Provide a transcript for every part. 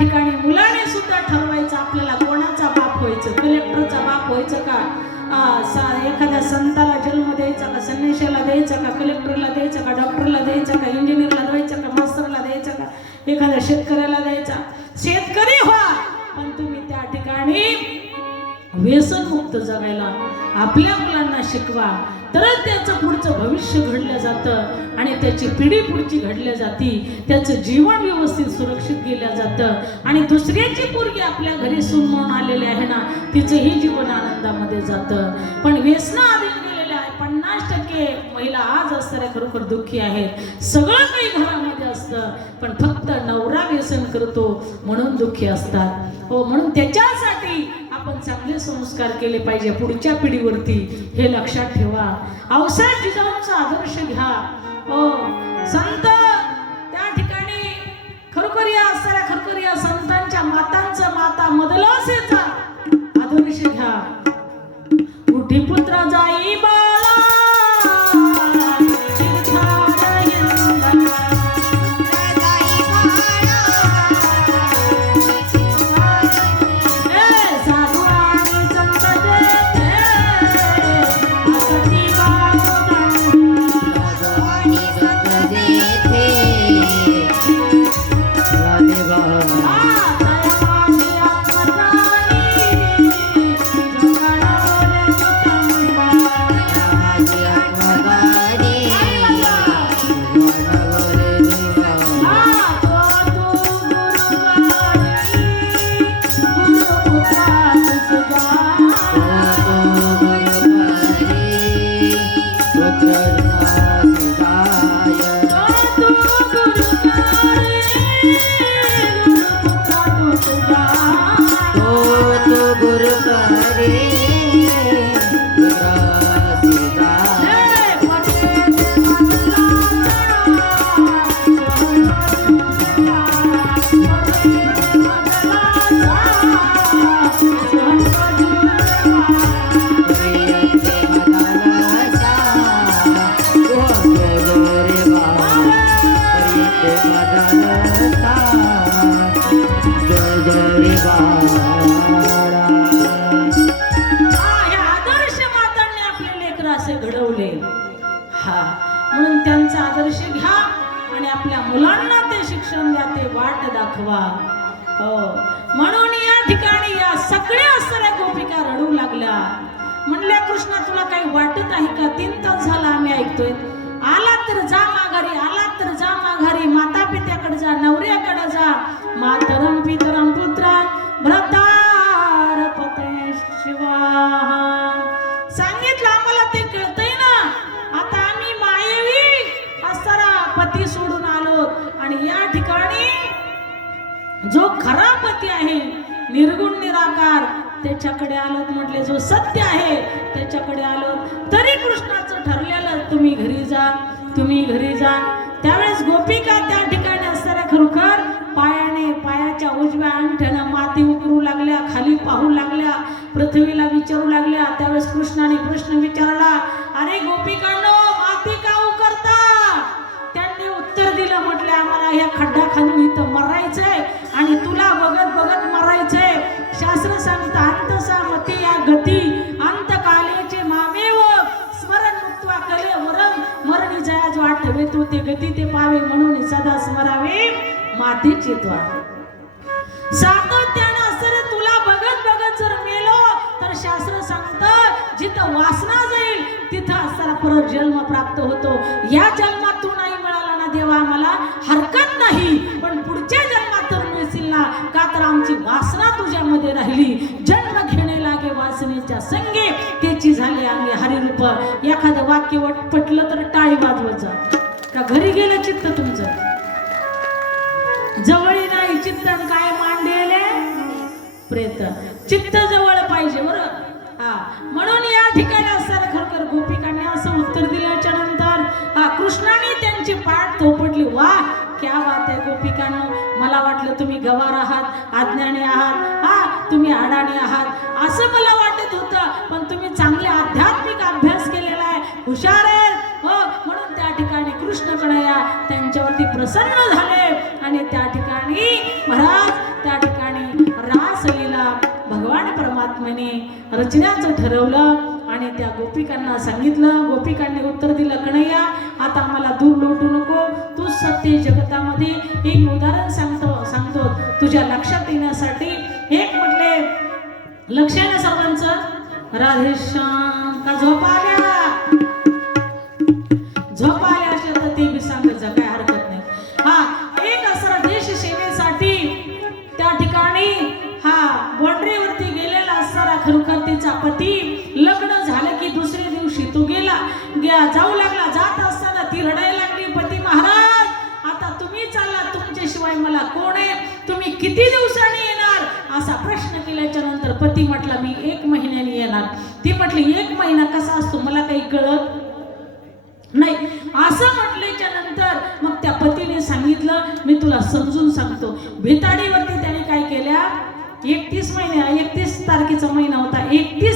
ठिकाणी मुलाने सुद्धा ठरवायचं आपल्याला कोणाचा बाप व्हायचं कलेक्टरचा बाप व्हायचं का? एखाद्या संताला जन्म द्यायचा का संन्याशाला द्यायचा का कलेक्टरला द्यायचा का डॉक्टरला द्यायचा का इंजिनियरला द्यायचा का मास्तरला द्यायचा का एखाद्या शेतकऱ्याला द्यायचा? शेतकरी हो व्यसनमुक्त जगायला आपल्या मुलांना शिकवा. तरच त्याचं पुढचं भविष्य घडलं जातं आणि त्याची पिढी पुढची घडल्या जाती. त्याचं जीवन व्यवस्थित सुरक्षित केलं जातं. आणि दुसऱ्याची पोरगी आपल्या घरी सुन म्हणून आलेली आहे ना तिचंही जीवन आनंदामध्ये जातं. पण व्यसना आधी पन्नास टक्के महिला आज असणाऱ्या खरोखर दुःखी आहेत. सगळं काही घरामध्ये असतं पण फक्त नवरा व्यसन करतो म्हणून दुःखी असतात. हो म्हणून त्याच्यासाठी आपण चांगले संस्कार केले पाहिजे पुढच्या पिढीवरती हे लक्षात ठेवा. अवसर जिजाऊंचा आदर्श घ्या. हो संत त्या ठिकाणी खरोखर या असणाऱ्या खरोखर या संतांच्या मातांचा माता मदलसेचा आदर्श घ्या. उठी पुत्र जाई बा. असे घडवले. हा. म्हणून त्यांचा आदर्श घ्या आणि आपल्या मुलांना ते शिक्षण द्या ते वाट दाखवा. हो. म्हणून या ठिकाणी या सगळ्या असणाऱ्या गोपिका रडू लागल्या. म्हणल्या कृष्णा तुला काही वाटत आहे का? तीन तास झाला आम्ही ऐकतोय. आला तर जा माघारी आला तर जा माघारी. माता पित्याकडे जा नवऱ्याकडे जा. मातरम पितरम पुत्रा भ्रतार पते शिवा जो खरा पती आहे निर्गुण निराकार त्याच्याकडे आलोत म्हटले जो सत्य आहे त्याच्याकडे आलो तरी कृष्णाचं ठरलेलं तुम्ही घरी जा तुम्ही घरी जा. त्यावेळेस गोपिका त्या ठिकाणी असताना खरोखर पायाने पायाच्या उजव्या अंगठ्यानं माती उकरू लागल्या खाली पाहू लागल्या पृथ्वीला विचारू लागल्या. त्यावेळेस कृष्णाने प्रश्न विचारला अरे गोपिकांनो माती का उकरता? त्यांनी उत्तर दिलं म्हटलं आम्हाला ह्या खड्डा खालून इथं मरायचंय. आणि तुला बघत बघत मरायचंय शास्त्र सांगत अंतसा सामती या गती अंत कालेचे मामेव स्मरण मुक्त्वा कले मरण मरणी जयाज वाटवे तू ते गती ते पावे म्हणून सदा स्मरावे माती त्वा सातत्यानं असं तुला बघत बघत जर मेलो तर शास्त्र सांगत जिथं वासना जाईल तिथं असताना परत जन्म प्राप्त होतो. या जन्मात तू नाही मिळाला ना देवा आम्हाला हरकत नाही. पण पुढच्या जन्मात तर मिळशील ना का तर आमची वासना तुझ्यामध्ये राहिली. जन्म घेणे लागे वासनेच्या संगे. त्याची झाली अंगे हरिरूप. एखादं वाक्य पटलं तर टाळी वाजवत जा. का घरी गेलं चित्त तुमचं? जवळी नाही चित्तन काय मांडेले? प्रेत. चित्त जवळ पाहिजे बरं? हा. म्हणून या ठिकाणी असताना खरखर गोपिकांनी असं उत्तर दिल्याच्या नंतर हा कृष्णाने त्यांची पाठ थोपटली वा क्या बात मला वाटलं तुम्ही गवार आहात अज्ञानी आहात हा तुम्ही अडाणी आहात. असं मला वाटत होतं पण तुम्ही चांगले आध्यात्मिक अभ्यास केलेला आहे. हुशार आहे हो म्हणून त्या ठिकाणी कृष्ण या त्यांच्यावरती प्रसन्न झाले. आणि त्या ठिकाणी महाराज त्या ठिकाणी रासलीला भगवान परमात्म्याने रचण्याचं ठरवलं. आणि त्या गोपिकांना सांगितलं गोपिकांनी उत्तर दिलं कणैया आता आम्हाला दूर लोटू नको. तू सत्य जगतामध्ये लक्ष आहे ना सर्वांचं? राधेश्याम का झोप आल्या? ती म्हटलं मी एक महिन्याने येणार. ती म्हटली एक महिना कसा असतो? मला काही कळत नाही. असं म्हटल्याच्या नंतर मग त्या पतीने सांगितलं मी तुला समजून सांगतो. भिताडीवरती त्याने काय केल्या? एकतीस महिन्या एकतीस तारखेचा महिना होता. एकतीस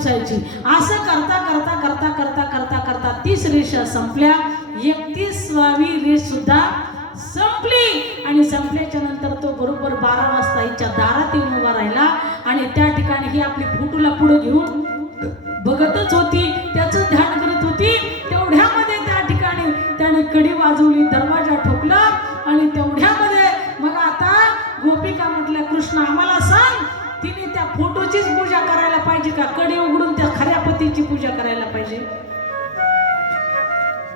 पुसायची असं करता करता करता करता करता करता तीस रेषा संपल्या. एकतीसवावी रेष सुद्धा संपली. आणि संपल्याच्या नंतर तो बरोबर बारा वाजता हिच्या दारात येऊन उभा राहिला. आणि त्या ठिकाणी ही आपली फुटूला पुढे घेऊन बघतच होती. त्याच ध्यान करत होती. तेवढ्यामध्ये त्या ठिकाणी त्याने कडी वाजवली दरवाजा ठोकला. आणि तेवढ्यामध्ये मग आता गोपिका म्हटल्या कृष्ण आम्हाला सांग तिने त्या फोटोचीच पूजा करायला पाहिजे का? कडी पूजा करायला पाहिजे?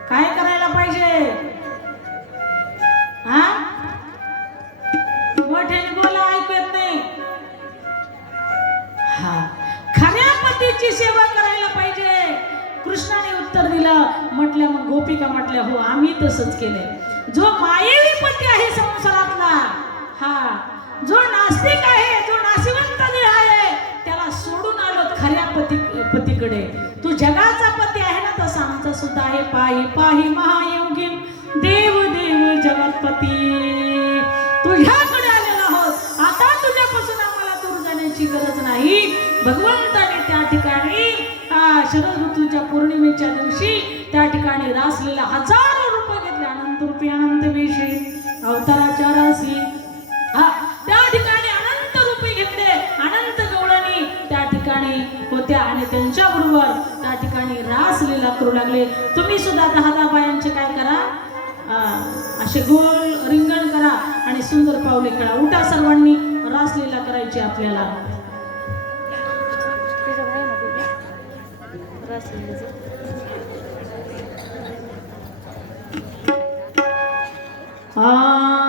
काय करायला पाहिजे? हा? मोठ्याने बोला ऐकू येत नाही. हा. खऱ्या पतीची सेवा करायला पाहिजे. कृष्णाने उत्तर दिलं म्हटल्या मग गोपिका म्हटल्या हो आम्ही तसंच केलंय. जो मायेवी पती आहे पायी पायी महायोगी देव देव जगतपती. तुझ्याकडे आलेला आहोत. आता तुझ्यापासून आम्हाला दूर जाण्याची गरज नाही. भगवंताने त्या ठिकाणी शरद ऋतूच्या पौर्णिमेच्या दिवशी सुद्धा करू लागले. तुम्ही सुद्धा दहा दहा बायांचे काय करा? असे गोल रिंगण करा आणि सुंदर पावले करा उठा सर्वांनी रासलीला करायची आपल्याला. आ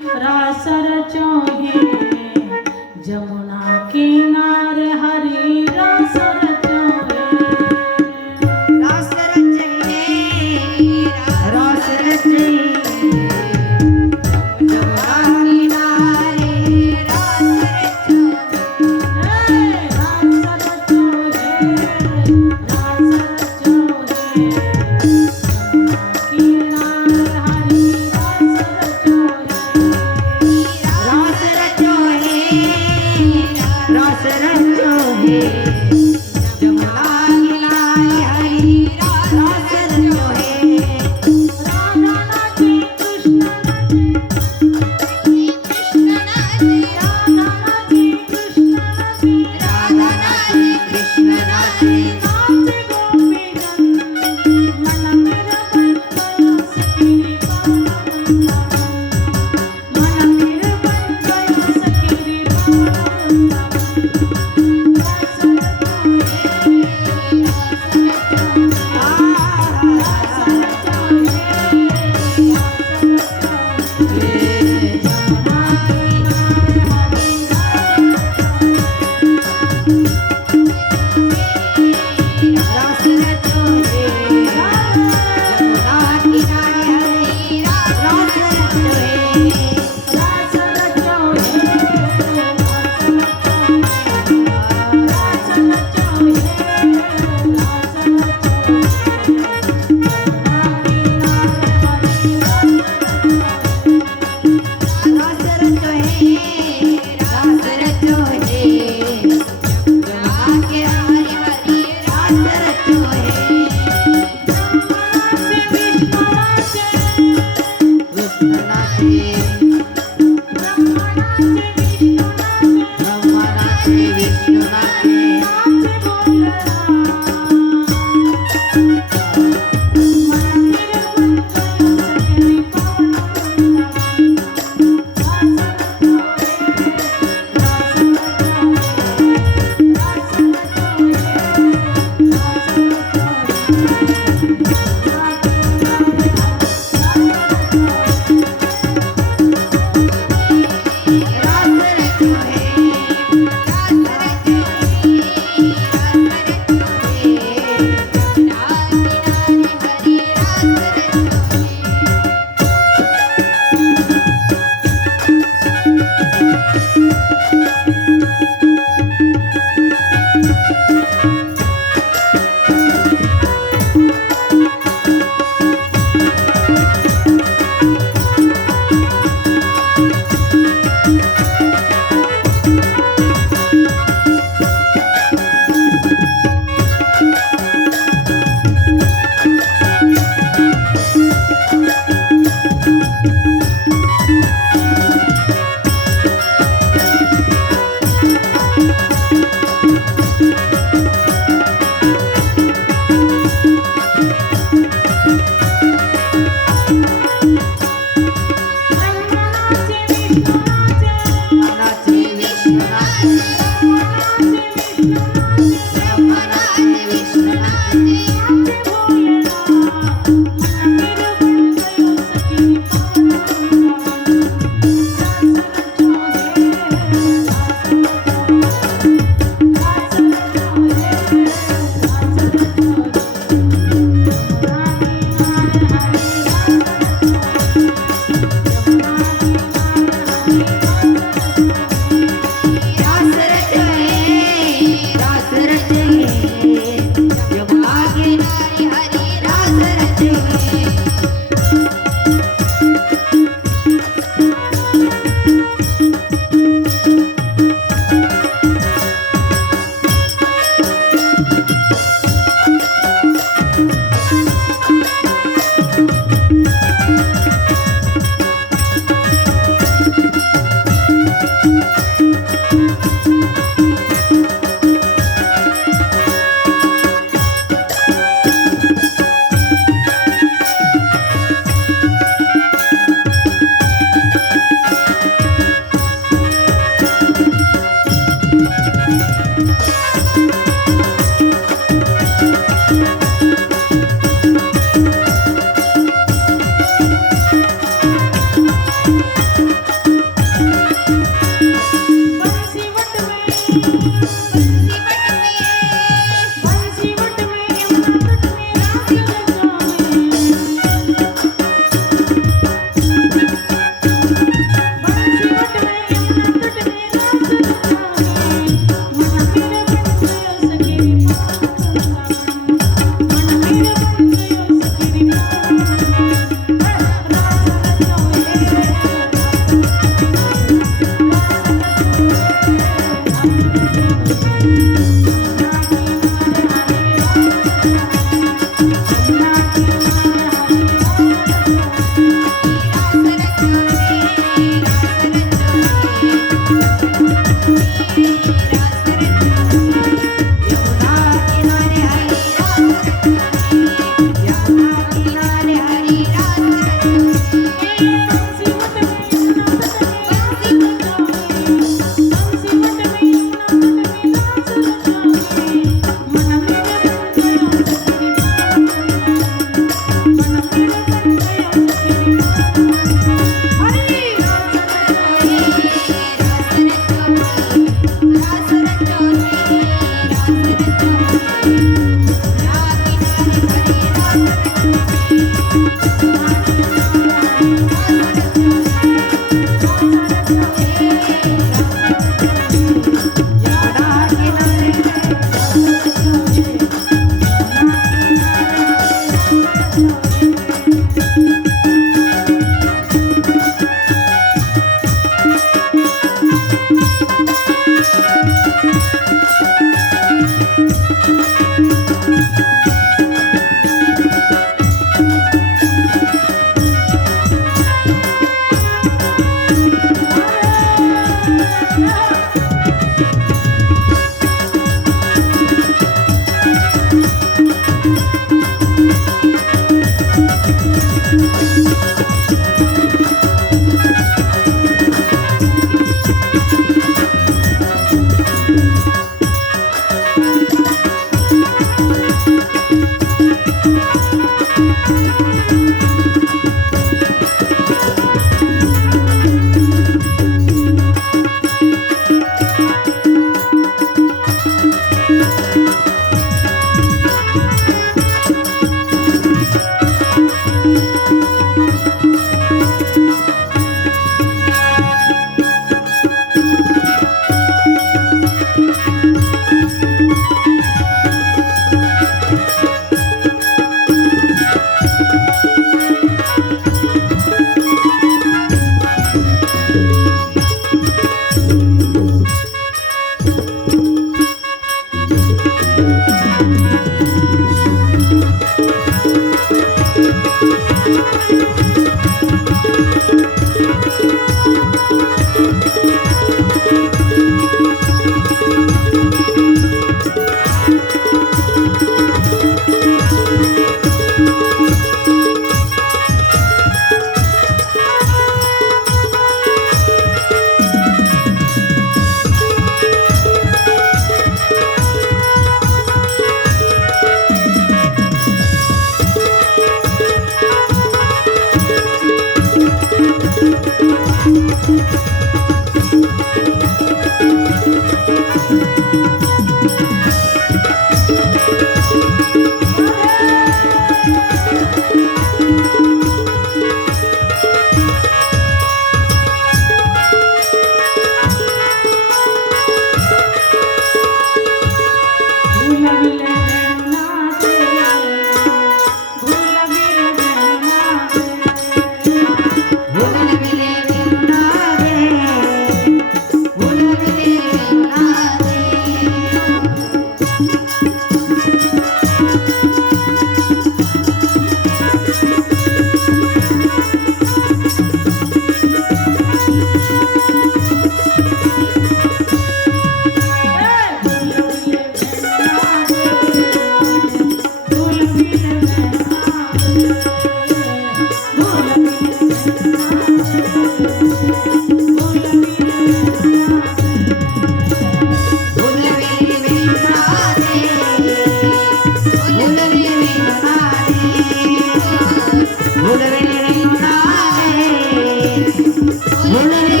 Hola.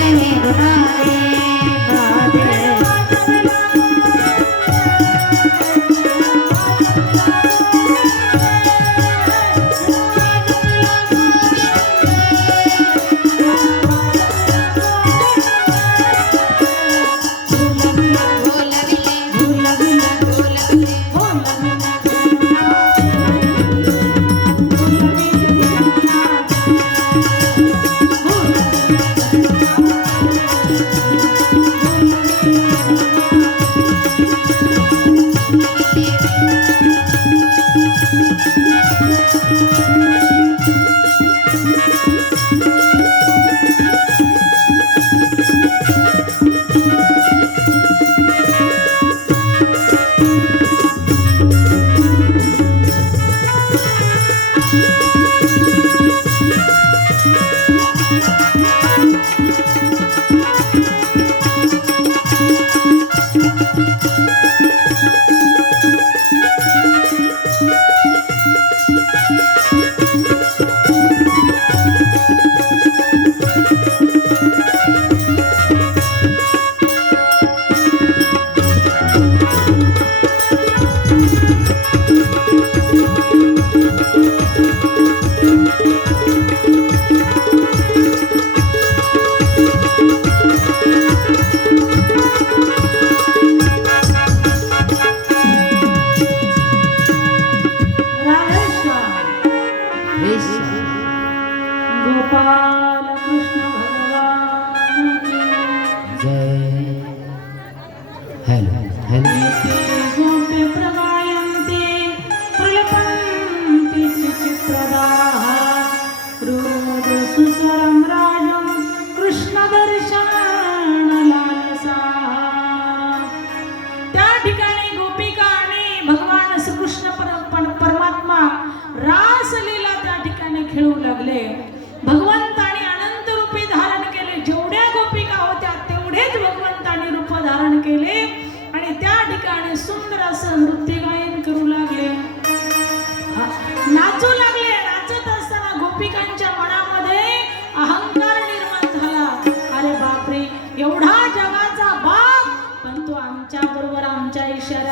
गोपाल कृष्ण भगवान की जय हॅलो हॅलो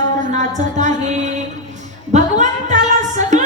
नाचत आहे. भगवंताला सगळं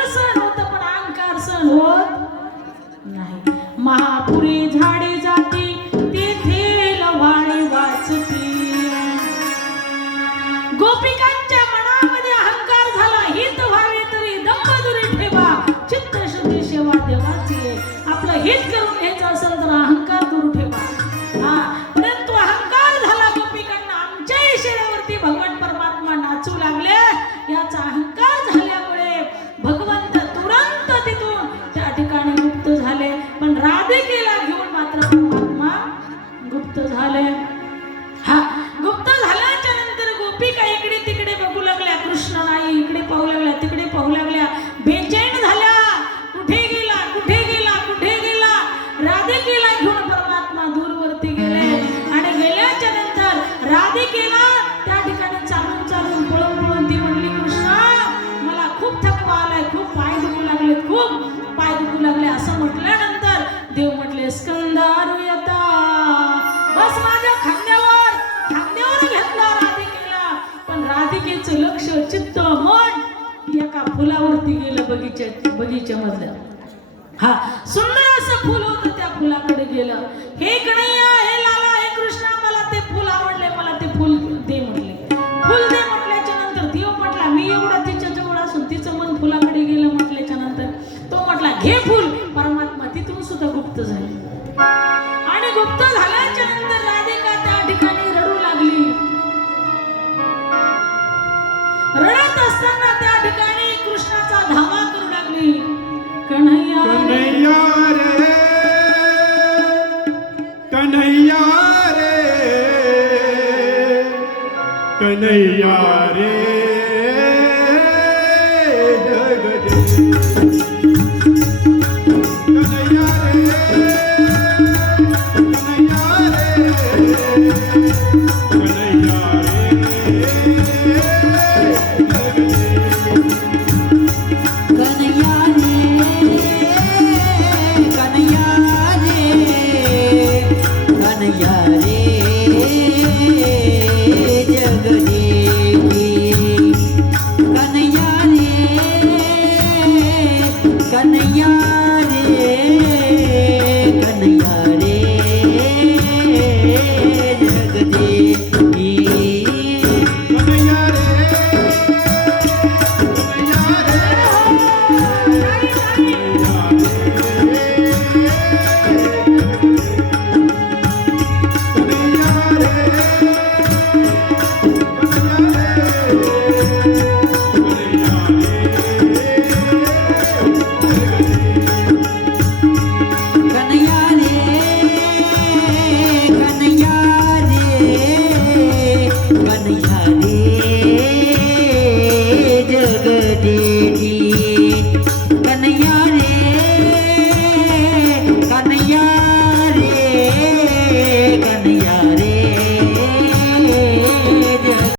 बगीच्या मधल्या. हा. सुंदर असं फुल होत त्या फुलाकडे गेलं. हे कन्हैया हे लाला हे कृष्णा मला ते फुल आवडले मला ते फुल दे म्हटले. फुल दे म्हटल्याच्या नंतर देव म्हटला मी एवढा तिच्या जवळ असून तिचं मन फुलाकडे गेलं म्हटल्याच्या नंतर तो म्हटला घे फुल. परमात्मा तिथून सुद्धा गुप्त झाले. आणि गुप्त झाल्याच्यानंतर राधिका त्या ठिकाणी रडू लागली. रडत असताना त्या ठिकाणी कृष्णाचा धावा ਲਾਡਲੀ ਰੇ ਕਨਈਆ ਕਨਈਆ ਰੇ।